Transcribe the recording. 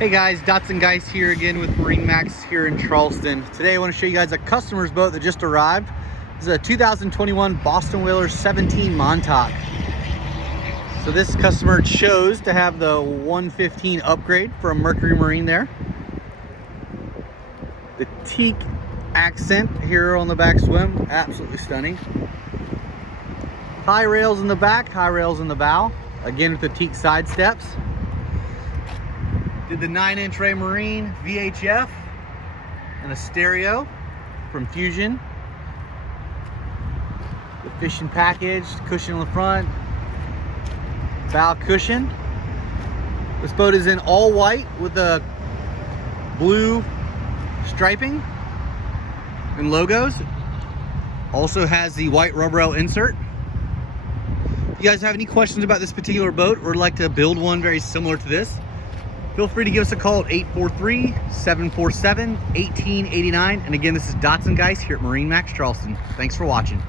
Hey guys, Dotson Geis here again with MarineMax here in Charleston. Today I want to show you guys a customer's boat that just arrived. This is a 2021 Boston Whaler 17 Montauk. So this customer chose to have the 115 upgrade from Mercury Marine there. The teak accent here on the back swim, absolutely stunning. High rails in the back, high rails in the bow. Again with the teak side steps. Did the 9-inch Raymarine VHF and a stereo from Fusion. The fishing package, cushion on the front, bow cushion. This boat is in all white with a blue striping and logos. Also has the white rubber rail insert. If you guys have any questions about this particular boat or would like to build one very similar to this, feel free to give us a call at 843-747-1889. And again, this is Dotson Geis here at MarineMax Charleston. Thanks for watching.